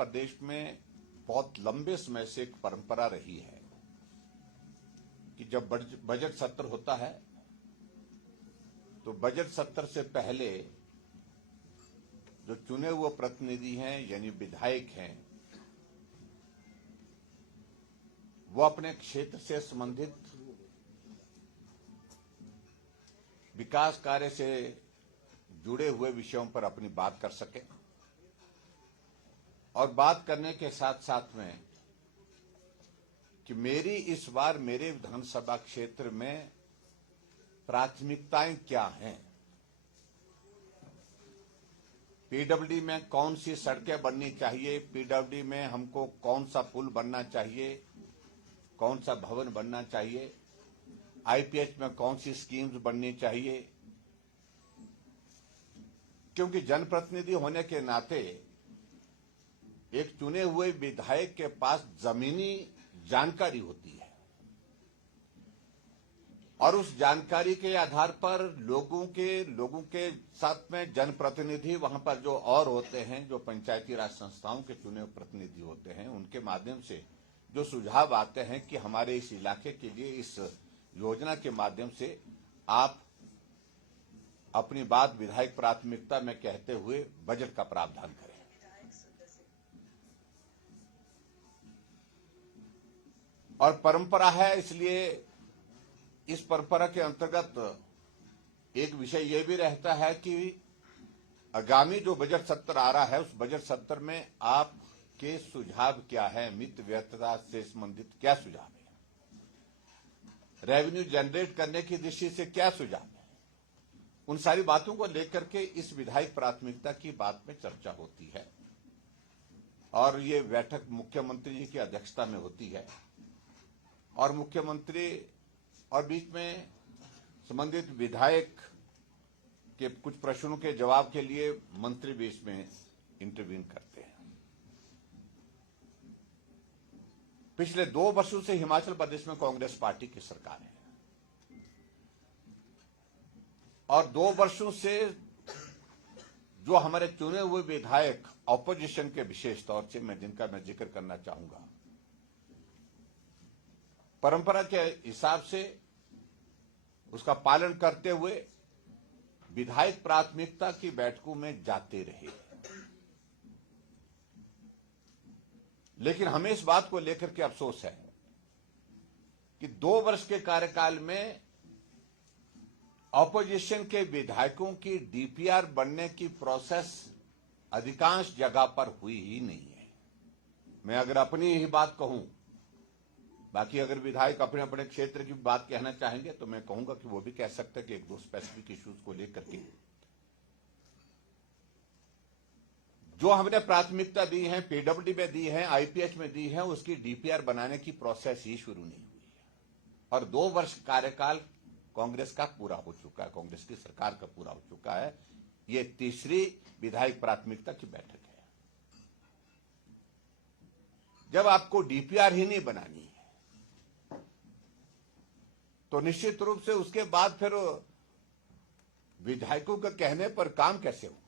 प्रदेश में बहुत लंबे समय से एक परंपरा रही है कि जब बजट सत्र होता है तो बजट सत्र से पहले जो चुने हुए प्रतिनिधि हैं यानी विधायक हैं वो अपने क्षेत्र से संबंधित विकास कार्य से जुड़े हुए विषयों पर अपनी बात कर सके और बात करने के साथ साथ में कि मेरी इस बार मेरे विधानसभा क्षेत्र में प्राथमिकताएं क्या हैं, पीडब्ल्यूडी में कौन सी सड़कें बननी चाहिए, पीडब्ल्यूडी में हमको कौन सा पुल बनना चाहिए, कौन सा भवन बनना चाहिए, आईपीएच में कौन सी स्कीम्स बननी चाहिए। क्योंकि जनप्रतिनिधि होने के नाते एक चुने हुए विधायक के पास जमीनी जानकारी होती है और उस जानकारी के आधार पर लोगों के साथ में जनप्रतिनिधि वहां पर जो और होते हैं, जो पंचायती राज संस्थाओं के चुने हुए प्रतिनिधि होते हैं, उनके माध्यम से जो सुझाव आते हैं कि हमारे इस इलाके के लिए इस योजना के माध्यम से आप अपनी बात विधायक प्राथमिकता में कहते हुए बजट का प्रावधान करें। और परंपरा है, इसलिए इस परंपरा के अंतर्गत एक विषय यह भी रहता है कि आगामी जो बजट सत्र आ रहा है उस बजट सत्र में आपके सुझाव क्या है, मित व्यर्थता से संबंधित क्या सुझाव है, रेवेन्यू जनरेट करने की दृष्टि से क्या सुझाव है, उन सारी बातों को लेकर के इस विधायक प्राथमिकता की बात में चर्चा होती है और ये बैठक मुख्यमंत्री जी की अध्यक्षता में होती है और मुख्यमंत्री और बीच में संबंधित विधायक के कुछ प्रश्नों के जवाब के लिए मंत्री भी इसमें इंटरवीन करते हैं। पिछले 2 वर्षों से हिमाचल प्रदेश में कांग्रेस पार्टी की सरकार है और 2 वर्षों से जो हमारे चुने हुए विधायक ऑपोजिशन के विशेष तौर से जिनका मैं जिक्र करना चाहूंगा, परंपरा के हिसाब से उसका पालन करते हुए विधायक प्राथमिकता की बैठकों में जाते रहे। लेकिन हमें इस बात को लेकर के अफसोस है कि 2 वर्ष के कार्यकाल में ऑपोजिशन के विधायकों की डीपीआर बनने की प्रोसेस अधिकांश जगह पर हुई ही नहीं है। मैं अगर अपनी ही बात कहूं, बाकी अगर विधायक अपने अपने क्षेत्र की बात कहना चाहेंगे तो मैं कहूंगा कि वो भी कह सकते हैं कि 1-2 स्पेसिफिक इश्यूज को लेकर के जो हमने प्राथमिकता दी है, पीडब्ल्यूडी में दी है, आईपीएच में दी है, उसकी डीपीआर बनाने की प्रोसेस ही शुरू नहीं हुई है और 2 वर्ष कार्यकाल कांग्रेस का पूरा हो चुका है, कांग्रेस की सरकार का पूरा हो चुका है। ये तीसरी विधायक प्राथमिकता की बैठक है। जब आपको डीपीआर ही नहीं बनानी है तो निश्चित रूप से उसके बाद फिर विधायकों के कहने पर काम कैसे होंगे।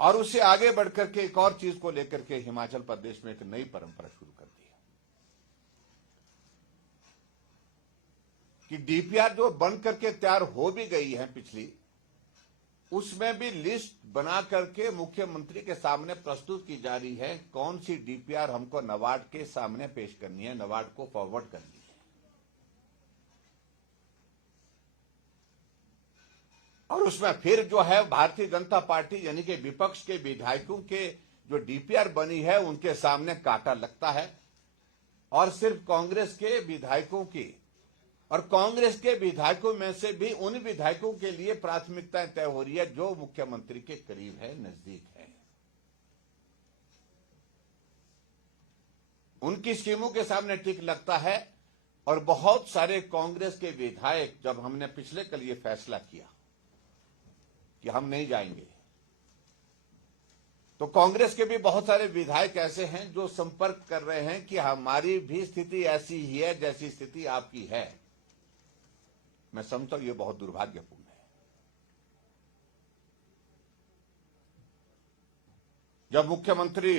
और उससे आगे बढ़कर के एक और चीज को लेकर के हिमाचल प्रदेश में एक नई परंपरा शुरू कर दी है कि डीपीआर जो बन करके तैयार हो भी गई है पिछली, उसमें भी लिस्ट बना करके मुख्यमंत्री के सामने प्रस्तुत की जा रही है कौन सी डीपीआर हमको नाबार्ड के सामने पेश करनी है, नाबार्ड को फॉरवर्ड करनी है। और उसमें फिर जो है भारतीय जनता पार्टी यानी कि विपक्ष के विधायकों के जो डीपीआर बनी है उनके सामने कांटा लगता है और सिर्फ कांग्रेस के विधायकों की और कांग्रेस के विधायकों में से भी उन विधायकों के लिए प्राथमिकताएं तय हो रही है जो मुख्यमंत्री के करीब है, नजदीक है। उनकी स्कीमों के सामने टिक लगता है और बहुत सारे कांग्रेस के विधायक, जब हमने पिछले कल ये फैसला किया कि हम नहीं जाएंगे, तो कांग्रेस के भी बहुत सारे विधायक ऐसे हैं जो संपर्क कर रहे हैं कि हमारी भी स्थिति ऐसी ही है जैसी स्थिति आपकी है। मैं समझता हूं ये बहुत दुर्भाग्यपूर्ण है। जब मुख्यमंत्री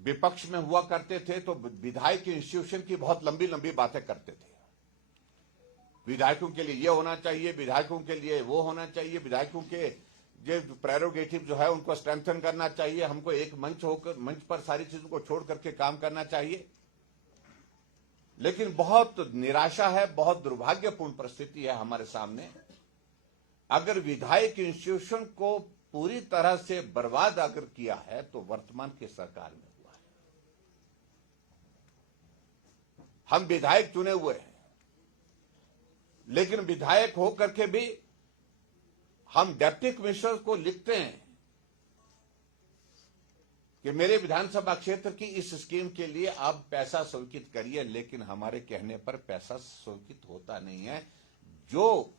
विपक्ष में हुआ करते थे तो विधायक इंस्टीट्यूशन की बहुत लंबी लंबी बातें करते थे। विधायकों के लिए ये होना चाहिए, विधायकों के लिए वो होना चाहिए, विधायकों के जो प्रेरोगेटिव जो है उनको स्ट्रेंथन करना चाहिए, हमको एक मंच पर सारी चीजों को छोड़ करके काम करना चाहिए। लेकिन बहुत निराशा है, बहुत दुर्भाग्यपूर्ण परिस्थिति है हमारे सामने। अगर विधायक इंस्टीट्यूशन को पूरी तरह से बर्बाद अगर किया है तो वर्तमान की सरकार में हुआ है। हम विधायक चुने हुए हैं, लेकिन विधायक होकर के भी हम डिप्टी कमिश्नर को लिखते हैं कि मेरे विधानसभा क्षेत्र की इस स्कीम के लिए आप पैसा स्वीकृत करिए, लेकिन हमारे कहने पर पैसा स्वीकृत होता नहीं है। जो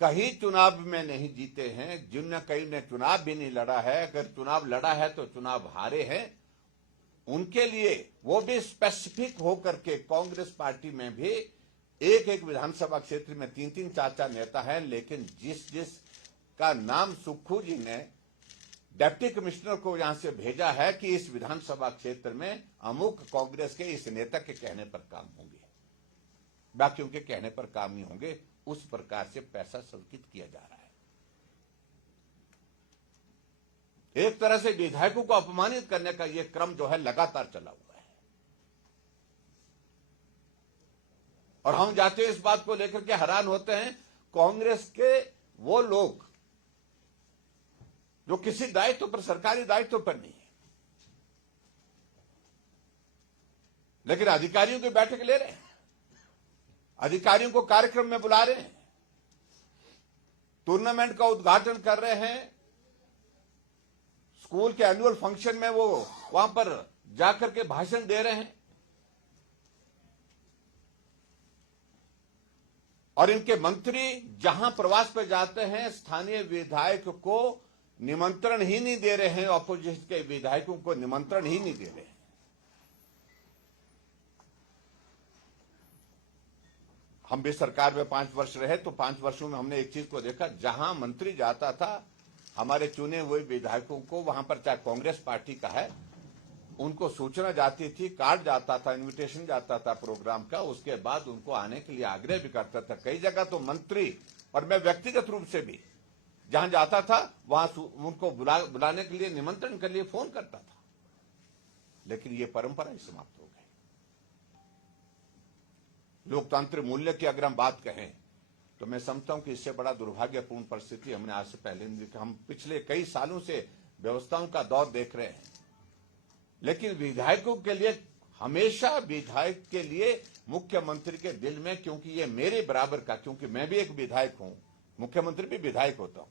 कहीं चुनाव में नहीं जीते हैं, जिनने कहीं ने चुनाव भी नहीं लड़ा है, अगर चुनाव लड़ा है तो चुनाव हारे हैं, उनके लिए वो भी स्पेसिफिक होकर के कांग्रेस पार्टी में भी एक एक विधानसभा क्षेत्र में 3-3 4-4 नेता हैं, लेकिन जिस का नाम सुक्खू जी ने डिप्टी कमिश्नर को यहां से भेजा है कि इस विधानसभा क्षेत्र में अमुक कांग्रेस के इस नेता के कहने पर काम होंगे, बाकियों के कहने पर काम नहीं होंगे, उस प्रकार से पैसा स्वीकृत किया जा रहा है। एक तरह से विधायकों को अपमानित करने का यह क्रम जो है लगातार चला हुआ है। और हम जाते इस बात को लेकर के हैरान होते हैं, कांग्रेस के वो लोग जो किसी दायित्व पर, सरकारी दायित्व पर नहीं है, लेकिन अधिकारियों की बैठक ले रहे हैं, अधिकारियों को कार्यक्रम में बुला रहे हैं, टूर्नामेंट का उद्घाटन कर रहे हैं, स्कूल के एनुअल फंक्शन में वो वहां पर जाकर के भाषण दे रहे हैं। और इनके मंत्री जहां प्रवास पर जाते हैं, स्थानीय विधायक को निमंत्रण ही नहीं दे रहे हैं, ऑपोजिशन के विधायकों को निमंत्रण ही नहीं दे रहे हैं। हम भी सरकार में 5 वर्ष रहे तो 5 वर्षों में हमने एक चीज को देखा, जहां मंत्री जाता था हमारे चुने हुए विधायकों को, वहां पर चाहे कांग्रेस पार्टी का है, उनको सूचना जाती थी, कार्ड जाता था, इनविटेशन जाता था प्रोग्राम का, उसके बाद उनको आने के लिए आग्रह भी करता था। कई जगह तो मंत्री और मैं व्यक्तिगत रूप से भी जहां जाता था वहां उनको बुलाने के लिए, निमंत्रण के लिए फोन करता था, लेकिन ये परंपरा ही समाप्त हो गई। लोकतांत्रिक मूल्य की अगर हम बात कहें तो मैं समझता हूं कि इससे बड़ा दुर्भाग्यपूर्ण परिस्थिति हमने आज से पहले नहीं देखा। हम पिछले कई सालों से व्यवस्थाओं का दौर देख रहे हैं, लेकिन विधायकों के लिए हमेशा, विधायक के लिए मुख्यमंत्री के दिल में, क्योंकि ये मेरे बराबर का, क्योंकि मैं भी एक विधायक हूं, मुख्यमंत्री भी विधायक होता हूं,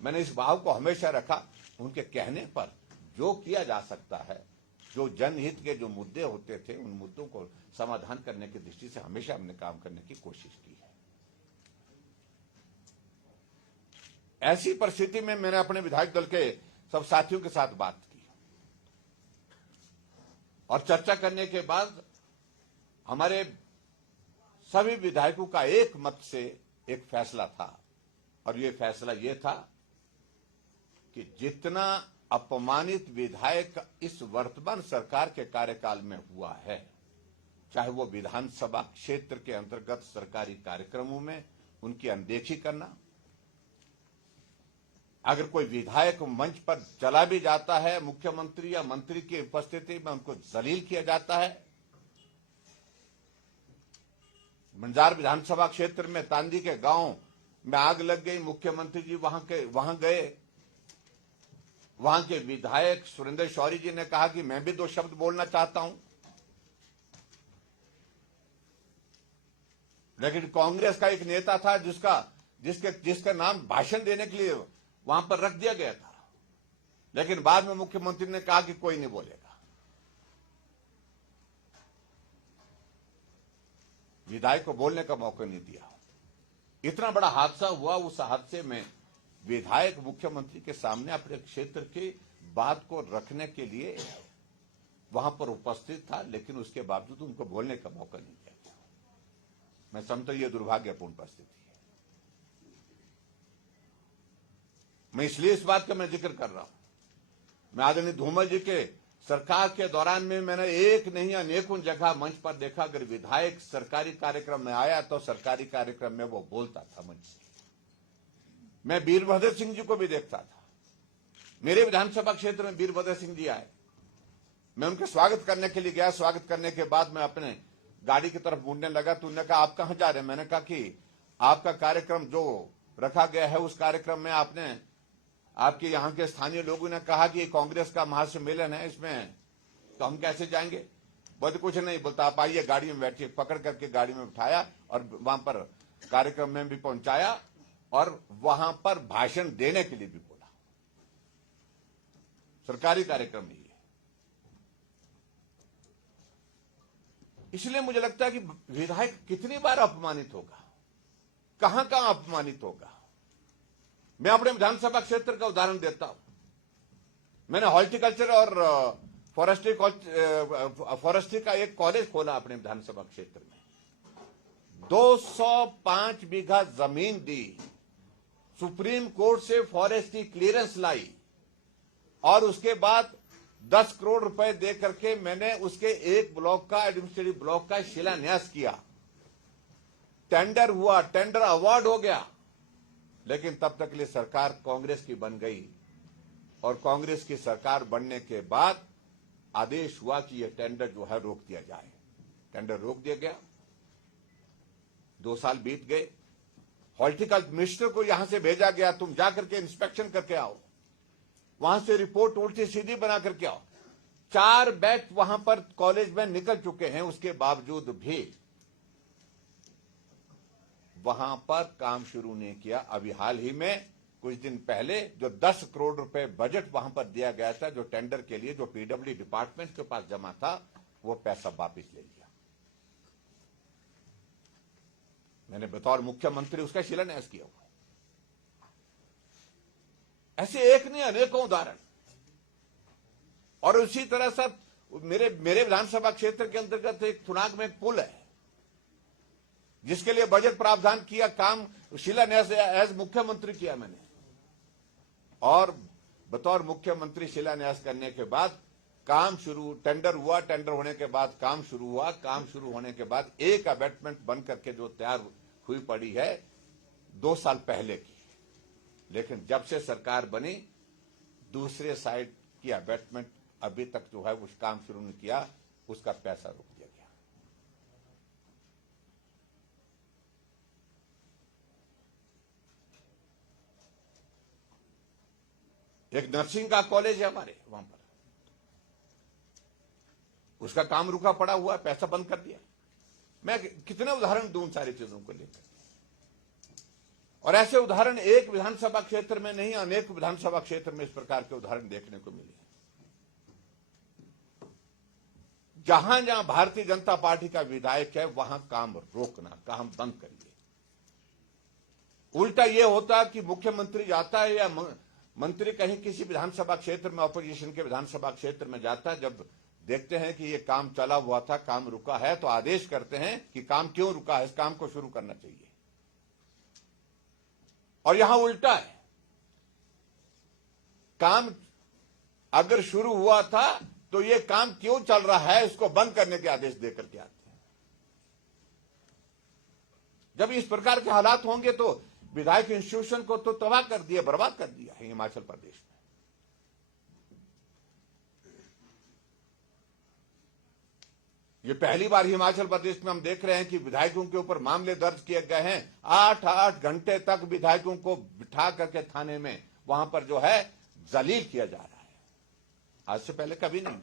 मैंने इस भाव को हमेशा रखा। उनके कहने पर जो किया जा सकता है, जो जनहित के जो मुद्दे होते थे, उन मुद्दों को समाधान करने की दृष्टि से हमेशा हमने काम करने की कोशिश की है। ऐसी परिस्थिति में मैंने अपने विधायक दल के सब साथियों के साथ बात की और चर्चा करने के बाद हमारे सभी विधायकों का एक मत से एक फैसला था, और ये फैसला ये था कि जितना अपमानित विधायक इस वर्तमान सरकार के कार्यकाल में हुआ है, चाहे वो विधानसभा क्षेत्र के अंतर्गत सरकारी कार्यक्रमों में उनकी अनदेखी करना, अगर कोई विधायक मंच पर चला भी जाता है, मुख्यमंत्री या मंत्री की उपस्थिति में उनको जलील किया जाता है। बंजार विधानसभा क्षेत्र में तांदी के गांव में आग लग गई, मुख्यमंत्री जी वहां गए, वहां के विधायक सुरेंद्र शौरी जी ने कहा कि मैं भी 2 शब्द बोलना चाहता हूं, लेकिन कांग्रेस का एक नेता था जिसका नाम भाषण देने के लिए वहां पर रख दिया गया था, लेकिन बाद में मुख्यमंत्री ने कहा कि कोई नहीं बोलेगा। विधायक को बोलने का मौका नहीं दिया। इतना बड़ा हादसा हुआ, उस हादसे में विधायक मुख्यमंत्री के सामने अपने क्षेत्र की बात को रखने के लिए वहां पर उपस्थित था, लेकिन उसके बावजूद उनको बोलने का मौका नहीं दिया गया। मैं समझता हूं यह दुर्भाग्यपूर्ण परिस्थिति है। मैं इसलिए इस बात का मैं जिक्र कर रहा हूं, मैं आदरणीय धूमल जी के सरकार के दौरान में मैंने एक नहीं अनेकों जगह मंच पर देखा, अगर विधायक सरकारी कार्यक्रम में आया तो सरकारी कार्यक्रम में वो बोलता था मंच से। मैं वीरभद्र सिंह जी को भी देखता था। मेरे विधानसभा क्षेत्र में वीरभद्र सिंह जी आए, मैं उनका स्वागत करने के लिए गया। स्वागत करने के बाद मैं अपने गाड़ी की तरफ मुड़ने लगा तो उन्होंने कहा आप कहां जा रहे हैं? मैंने कहा कि आपका कार्यक्रम जो रखा गया है उस कार्यक्रम में आपने आपके यहाँ के स्थानीय लोगों ने कहा कि कांग्रेस का महासम्मेलन है, इसमें तो हम कैसे जाएंगे? बोलते कुछ नहीं, बोलता आप आइए गाड़ी में बैठिए। पकड़ करके गाड़ी में बिठाया और वहां पर कार्यक्रम में भी पहुंचाया और वहां पर भाषण देने के लिए भी बोला। सरकारी कार्यक्रम नहीं है। इसलिए मुझे लगता है कि विधायक कितनी बार अपमानित होगा, कहां कहां अपमानित होगा। मैं अपने विधानसभा क्षेत्र का उदाहरण देता हूं। मैंने हॉर्टिकल्चर और फॉरेस्ट्री का एक कॉलेज खोला अपने विधानसभा क्षेत्र में। 205 बीघा जमीन दी, सुप्रीम कोर्ट से फॉरेस्ट्री क्लियरेंस लाई और उसके बाद 10 करोड़ रुपए दे करके मैंने उसके एक ब्लॉक का, एडमिनिस्ट्रेटिव ब्लॉक का शिलान्यास किया। टेंडर हुआ, टेंडर अवार्ड हो गया, लेकिन तब तक के लिए सरकार कांग्रेस की बन गई और कांग्रेस की सरकार बनने के बाद आदेश हुआ कि यह टेंडर जो है रोक दिया जाए। टेंडर रोक दिया गया। 2 साल बीत गए। हॉर्टिकल्चर मिनिस्टर को यहां से भेजा गया, तुम जाकर के इंस्पेक्शन करके आओ, वहां से रिपोर्ट उल्टी सीधी बना करके आओ। 4 बैच वहां पर कॉलेज में निकल चुके हैं, उसके बावजूद भी वहां पर काम शुरू नहीं किया। अभी हाल ही में कुछ दिन पहले जो 10 करोड़ रुपए बजट वहां पर दिया गया था, जो टेंडर के लिए, जो पीडब्ल्यू डिपार्टमेंट के पास जमा था, वो पैसा वापस ले लिया। मैंने बतौर मुख्यमंत्री उसका शिलान्यास किया हुआ। ऐसे एक नहीं अनेकों उदाहरण। और उसी तरह सर मेरे विधानसभा क्षेत्र के अंतर्गत एक थुनाग में एक पुल है जिसके लिए बजट प्रावधान किया, काम शिलान्यास एज मुख्यमंत्री किया मैंने। और बतौर मुख्यमंत्री शिलान्यास करने के बाद काम शुरू, टेंडर हुआ, टेंडर होने के बाद काम शुरू हुआ, काम शुरू होने के बाद एक अबैटमेंट बन करके जो तैयार हुई पड़ी है 2 साल पहले की। लेकिन जब से सरकार बनी दूसरे साइड की अबैटमेंट अभी तक जो है उस काम शुरू नहीं किया, उसका पैसा रोक दिया गया। एक नर्सिंग का कॉलेज है हमारे वहां पर, उसका काम रुका पड़ा हुआ, पैसा बंद कर दिया। मैं कितने उदाहरण दूं सारी चीजों को लेकर। और ऐसे उदाहरण एक विधानसभा क्षेत्र में नहीं, अनेक विधानसभा क्षेत्र में इस प्रकार के उदाहरण देखने को मिले। जहां जहां भारतीय जनता पार्टी का विधायक है वहां काम रोकना, काम बंद करिए। उल्टा यह होता कि मुख्यमंत्री जाता है या मंत्री कहीं किसी विधानसभा क्षेत्र में, ऑपोजिशन के विधानसभा क्षेत्र में जाता है, जब देखते हैं कि ये काम चला हुआ था, काम रुका है, तो आदेश करते हैं कि काम क्यों रुका है, इस काम को शुरू करना चाहिए। और यहां उल्टा है, काम अगर शुरू हुआ था तो ये काम क्यों चल रहा है, इसको बंद करने के आदेश देकर के आते हैं। जब इस प्रकार के हालात होंगे तो विधायक इंस्टीट्यूशन को तो तबाह कर दिया, बर्बाद कर दिया है हिमाचल प्रदेश में। ये पहली बार हिमाचल प्रदेश में हम देख रहे हैं कि विधायकों के ऊपर मामले दर्ज किए गए हैं। 8-8 घंटे तक विधायकों को बिठा करके थाने में वहां पर जो है जलील किया जा रहा है। आज से पहले कभी नहीं हुआ।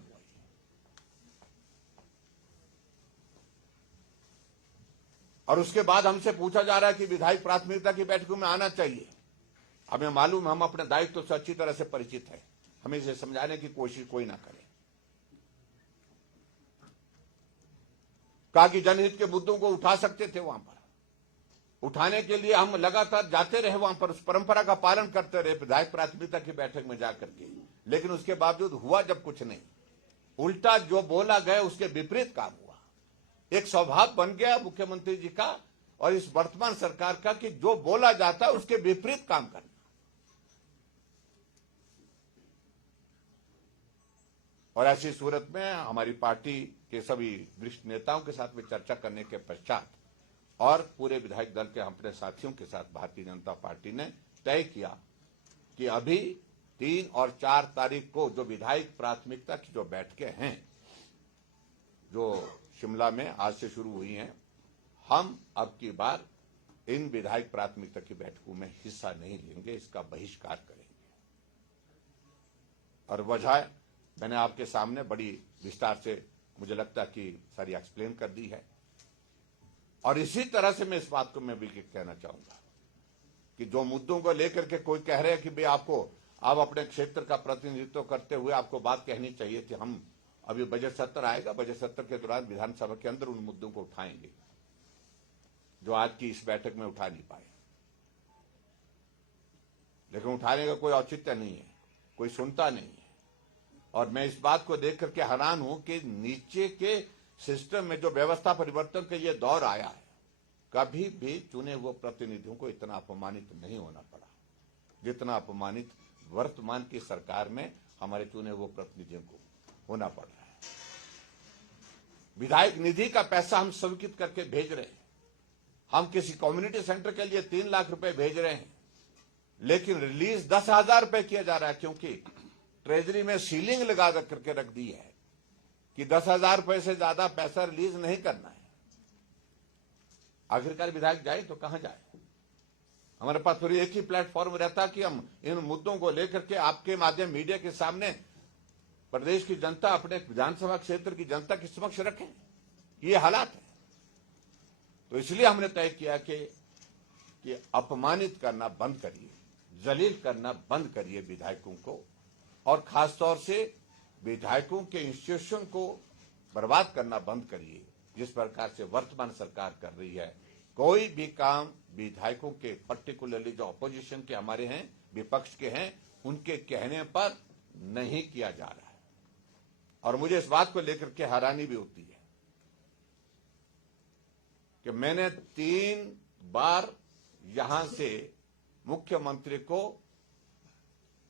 और उसके बाद हमसे पूछा जा रहा है कि विधायक प्राथमिकता की बैठकों में आना चाहिए। हमें मालूम, हम अपने दायित्व से अच्छी तरह से परिचित है, हमें इसे समझाने की कोशिश कोई ना करे। कहा कि जनहित के मुद्दों को उठा सकते थे, वहां पर उठाने के लिए हम लगातार जाते रहे, वहां पर उस परंपरा का पालन करते रहे, विधायक प्राथमिकता की बैठक में जाकर के। लेकिन उसके बावजूद हुआ जब कुछ नहीं, उल्टा जो बोला गया उसके विपरीत काम हुआ। एक स्वभाव बन गया मुख्यमंत्री जी का और इस वर्तमान सरकार का कि जो बोला जाता है उसके विपरीत काम करना। और ऐसी सूरत में हमारी पार्टी के सभी वरिष्ठ नेताओं के साथ में चर्चा करने के पश्चात और पूरे विधायक दल के अपने साथियों के साथ भारतीय जनता पार्टी ने तय किया कि अभी 3 और 4 तारीख को जो विधायक प्राथमिकता की जो बैठकें हैं, जो शिमला में आज से शुरू हुई हैं, हम अब की बार इन विधायक प्राथमिकता की बैठकों में हिस्सा नहीं लेंगे, इसका बहिष्कार करेंगे। और वजह मैंने आपके सामने बड़ी विस्तार से मुझे लगता कि सारी एक्सप्लेन कर दी है। और इसी तरह से मैं इस बात को मैं भी कहना चाहूंगा कि जो मुद्दों को लेकर के कोई कह रहे हैं कि भाई आप अपने क्षेत्र का प्रतिनिधित्व करते हुए आपको बात कहनी चाहिए थी, हम अभी बजट सत्र आएगा, बजट सत्र के दौरान विधानसभा के अंदर उन मुद्दों को उठाएंगे जो आज की इस बैठक में उठा नहीं पाए। लेकिन उठाने का कोई औचित्य नहीं है, कोई सुनता नहीं है। और मैं इस बात को देख करके हैरान हूं कि नीचे के सिस्टम में जो व्यवस्था परिवर्तन का ये दौर आया है, कभी भी चुने हुए प्रतिनिधियों को इतना अपमानित नहीं होना पड़ा जितना अपमानित वर्तमान की सरकार में हमारे चुने हुए प्रतिनिधियों को होना पड़ रहा है। विधायक निधि का पैसा हम स्वीकृत करके भेज रहे हैं, हम किसी कम्युनिटी सेंटर के लिए 3 लाख रुपए भेज रहे हैं, लेकिन रिलीज 10,000 रुपए किया जा रहा है, क्योंकि ट्रेजरी में सीलिंग लगा करके रख दी है कि 10,000 रुपए से ज्यादा पैसा रिलीज नहीं करना है। आखिरकार विधायक जाए तो कहां जाए? हमारे पास फिर एक ही प्लेटफॉर्म रहता कि हम इन मुद्दों को लेकर के आपके माध्यम मीडिया के सामने प्रदेश की जनता, अपने विधानसभा क्षेत्र की जनता के समक्ष रखें। ये हालात है। तो इसलिए हमने तय किया कि अपमानित करना बंद करिए, जलील करना बंद करिए विधायकों को, और खासतौर से विधायकों के इंस्टीट्यूशन को बर्बाद करना बंद करिए जिस प्रकार से वर्तमान सरकार कर रही है। कोई भी काम विधायकों के, पर्टिकुलरली जो अपोजिशन के हमारे हैं, विपक्ष के हैं, उनके कहने पर नहीं किया जा रहा है। और मुझे इस बात को लेकर के हैरानी भी होती है कि मैंने 3 बार यहां से मुख्यमंत्री को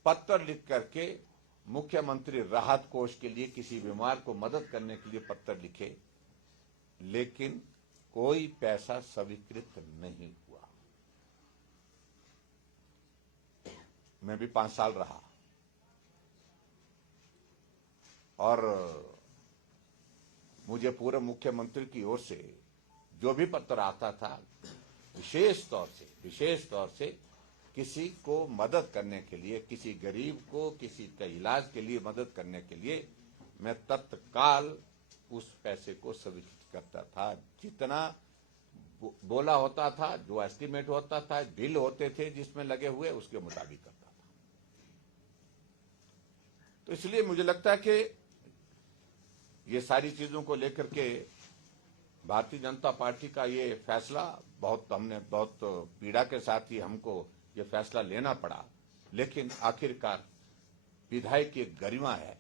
पत्र लिख करके मुख्यमंत्री राहत कोष के लिए किसी बीमार को मदद करने के लिए पत्र लिखे, लेकिन कोई पैसा स्वीकृत नहीं हुआ। मैं भी 5 साल रहा और मुझे पूर्व मुख्यमंत्री की ओर से जो भी पत्र आता था, विशेष तौर से किसी को मदद करने के लिए, किसी गरीब को किसी का इलाज के लिए मदद करने के लिए, मैं तत्काल उस पैसे को स्वीकृत करता था। जितना बोला होता था, जो एस्टीमेट होता था, बिल होते थे जिसमें लगे हुए, उसके मुताबिक करता था। तो इसलिए मुझे लगता है कि ये सारी चीजों को लेकर के भारतीय जनता पार्टी का ये फैसला हमने बहुत पीड़ा के साथ ही हमको ये फैसला लेना पड़ा। लेकिन आखिरकार विधायक की गरिमा है,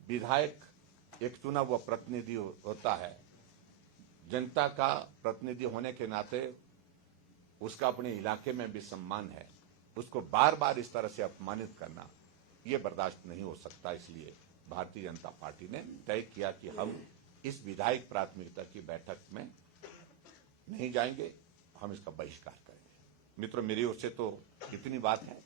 विधायक एक चुना हुआ प्रतिनिधि होता है, जनता का प्रतिनिधि होने के नाते उसका अपने इलाके में भी सम्मान है। उसको बार बार इस तरह से अपमानित करना ये बर्दाश्त नहीं हो सकता। इसलिए भारतीय जनता पार्टी ने तय किया कि हम इस विधायक प्राथमिकता की बैठक में नहीं जाएंगे, हम इसका बहिष्कार करेंगे। मित्रों, मेरी ओर से तो इतनी बात है।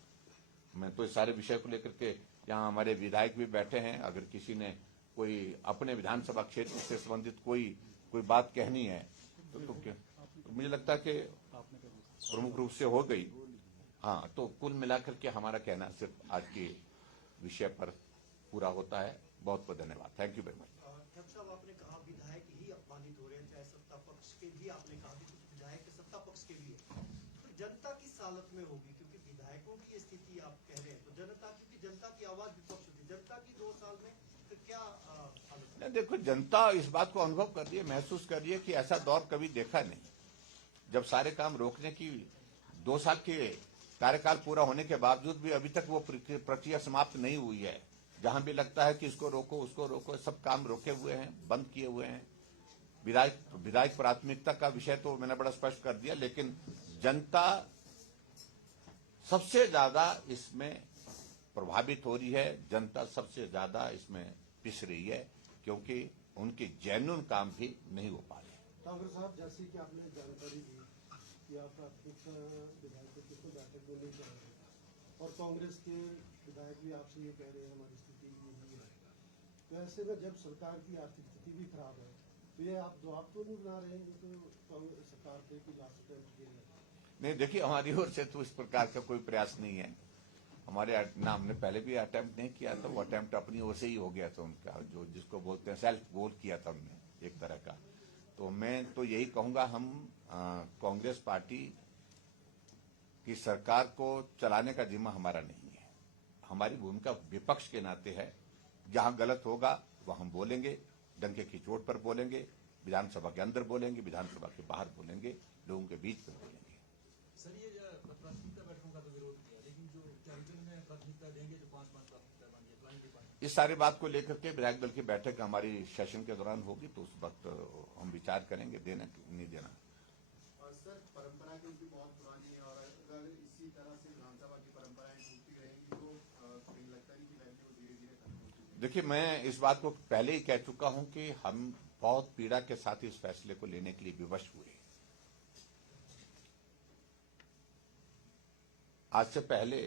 मैं तो इस सारे विषय को लेकर के, यहाँ हमारे विधायक भी बैठे हैं, अगर किसी ने कोई अपने विधानसभा क्षेत्र से संबंधित कोई बात कहनी है तो मुझे लगता है कि प्रमुख रूप से हो गई। हाँ, तो कुल मिलाकर के हमारा कहना सिर्फ आज के विषय पर पूरा होता है। बहुत बहुत धन्यवाद। Thank you very much. साहब, आपने कहा विधायक ही अपमानित हो रहे हैं, चाहे सत्ता पक्ष के भी, आपने कहा कि कुछ विधायक सत्ता पक्ष के भी है, तो जनता किस हालत में होगी? क्योंकि विधायकों की ये स्थिति आप कह रहे हैं, तो जनता, क्योंकि जनता की आवाज विपक्ष होती है, जनता की 2 साल में तो क्या हालत है? देखो, जनता इस बात को अनुभव कर रही है, महसूस कर रही है कि ऐसा दौर कभी देखा नहीं, जब सारे काम रोकने की 2 साल के कार्यकाल पूरा होने के बावजूद भी अभी तक वो प्रक्रिया समाप्त नहीं हुई है। जहां भी लगता है कि इसको रोको, उसको रोको, सब काम रोके हुए हैं, बंद किए हुए हैं। विधायक प्राथमिकता का विषय तो मैंने बड़ा स्पष्ट कर दिया, लेकिन जनता सबसे ज्यादा इसमें प्रभावित हो रही है, जनता सबसे ज्यादा इसमें पिस रही है, क्योंकि उनके जेन्युइन काम भी नहीं हो पा रहे। तावर साहब, जैसे कि आपने जानकारी दी कि आप प्राथमिकता विधायकों की तो बैठक में नहीं जा रहे और कांग्रेस के विधायक भी आपसे ये कह रहे हैं हमारी स्थिति यही है, तो ऐसे में जब सरकार की आर्थिक स्थिति भी खराब है तो ये आप दबाव तो नहीं बना रहे हैं तो सरकार पे कि लास्ट अटेम्प्ट किया जाए? नहीं, देखिए, हमारी ओर से तो इस प्रकार का कोई प्रयास नहीं है। हमारे ना, हमने पहले भी अटेम्प्ट नहीं किया था, वो अटेम्प्ट अपनी ओर से ही हो गया था उनका, जो जिसको बोलते हैं सेल्फ गोल किया था हमने एक तरह का। तो मैं तो यही कहूंगा, हम कांग्रेस पार्टी की सरकार को चलाने का जिम्मा हमारा नहीं है। हमारी भूमिका विपक्ष के नाते है, जहां गलत होगा वह हम बोलेंगे, डंके की चोट पर बोलेंगे, विधानसभा के अंदर बोलेंगे, विधानसभा के बाहर बोलेंगे, लोगों के बीच में बोलेंगे। सर, ये प्राथमिकता बैठकों का तो विरोध किया, लेकिन जो कैबिनेट में प्राथमिकता देंगे, जो 5-5 प्राथमिकता बन गई, प्लानिंग डिपार्टमेंट, इस सारी बात को लेकर के विधायक दल की बैठक हमारी सेशन के दौरान होगी, तो उस वक्त हम विचार करेंगे देना कि नहीं देना। और सर, परंपरा क्योंकि बहुत पुरानी है और अगर इसी तरह से विधानसभा की परंपराएं टूटती रहेंगी तो कहीं लगता नहीं कि वैल्यू धीरे-धीरे खत्म होती है। देखिए, मैं इस बात को पहले ही कह चुका हूं कि हम बहुत पीड़ा के साथ इस फैसले को लेने के लिए विवश हुए। आज से पहले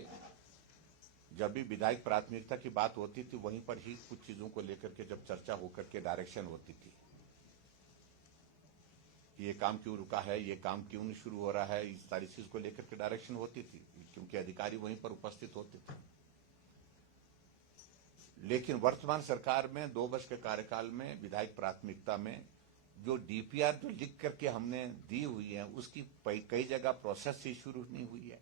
जब भी विधायक प्राथमिकता की बात होती थी, वहीं पर ही कुछ चीजों को लेकर के जब चर्चा होकर के डायरेक्शन होती थी, ये काम क्यों रुका है, ये काम क्यों नहीं शुरू हो रहा है, इस सारी चीज को लेकर के डायरेक्शन होती थी, क्योंकि अधिकारी वहीं पर उपस्थित होते थे। लेकिन वर्तमान सरकार में 2 वर्ष के कार्यकाल में विधायक प्राथमिकता में जो डीपीआर जो लिख करके हमने दी हुई है, उसकी कई जगह प्रोसेस ही शुरू नहीं हुई है।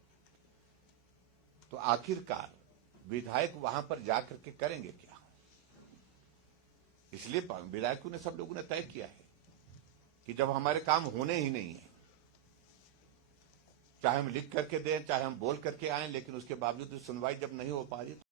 तो आखिरकार विधायक वहां पर जाकर के करेंगे क्या? इसलिए विधायकों ने, सब लोगों ने तय किया है कि जब हमारे काम होने ही नहीं है, चाहे हम लिख करके दें, चाहे हम बोल करके आए, लेकिन उसके बावजूद सुनवाई जब नहीं हो पा रही